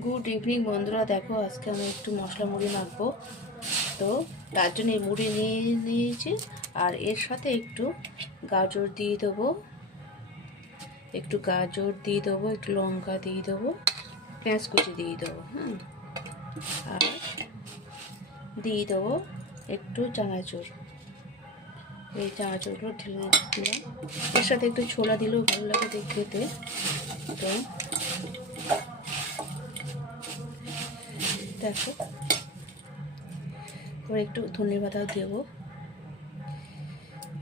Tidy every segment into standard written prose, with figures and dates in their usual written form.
Good evening বন্ধুরা, দেখো আজকে আমি একটু মশলা মুড়ি মাখবো। তো তার জন্য এই মুড়ি নিয়ে নিয়েছি, আর এর সাথে একটু গাজর দিয়ে দেবো, একটু লঙ্কা দিয়ে দেবো, পেঁয়াজ কুচি দিয়ে দেবো। আর দিয়ে দেবো একটু চানাচুর। এই চানাচুরগুলো ঢেলে দিলাম, এর সাথে একটু ছোলা দিলেও ভালো লাগে খেতে। তো দেখো, এবার একটু ধনে পাতাও দেবো।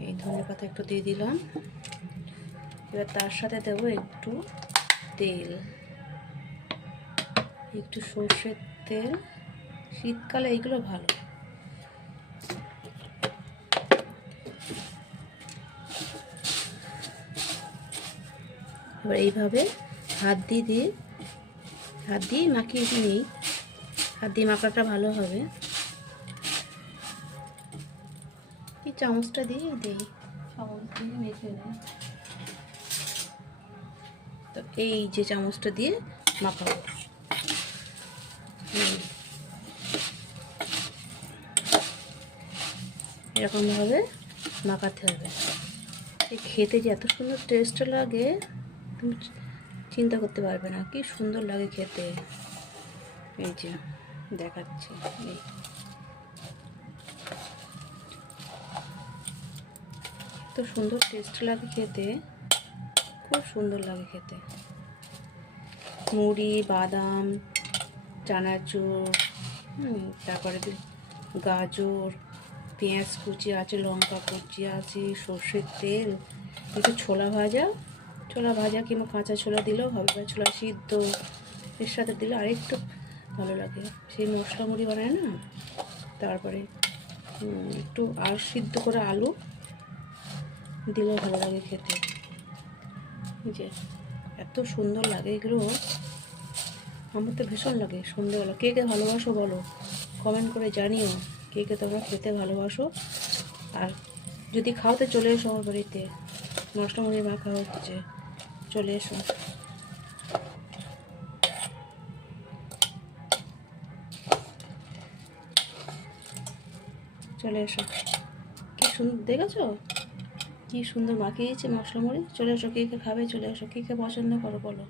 এই ধনে পাতা একটু দিয়ে দিলাম। এবার তার সাথে দেবো একটু তেল, একটু সর্ষের তেল। শীতকালে এইগুলো ভালো। এবার এইভাবে হাত দিয়ে মাখিয়ে নিই। হাত দিয়ে মাখাটা ভালো হবে। এই চামচটা দিয়ে দিই, চামচ দিয়ে মেখে নিই। তো এই যে চামচটা দিয়ে মাখাবো। এরকমভাবে মাখাতে হবে। এই খেতে যে এত সুন্দর টেস্ট লাগে তুমি চিন্তা করতে পারবে না, কি সুন্দর লাগে খেতে। এই যে দেখাচ্ছি, এই এত সুন্দর টেস্ট লাগে খেতে, খুব সুন্দর লাগে খেতে। মুড়ি, বাদাম, চানাচুর, তারপরে গাজর, পেঁয়াজ কুচি আছে, লঙ্কা কুচি আছে, সর্ষের তেল, একটু ছোলা ভাজা কিংবা কাঁচা ছোলা দিলেও হবে, বা ছোলা সিদ্ধ এর সাথে দিলে আরেকটু ভালো লাগে। সেই মশলা মুড়ি বানায় না, তারপরে একটু আর সিদ্ধ করে আলু দিলেও ভালো লাগে খেতে। যে এত সুন্দর লাগে এগুলো, আমার তো ভীষণ লাগে। সন্ধ্যেবেলা কে কে ভালোবাসো বলো, কমেন্ট করে জানিও কে কে তোমরা খেতে ভালোবাসো। আর যদি খাও তো চলে এসো আমার বাড়িতে, মশলা মুড়ি মাখা হচ্ছে, চলে এসো। চলে এসো, কি সুন্দর দেখেছো, কি সুন্দর মাখিয়েছে মশলা মুড়ি। চলে এসো, কে কে খাবে চলে এসো, কে কে পছন্দ করো বলো।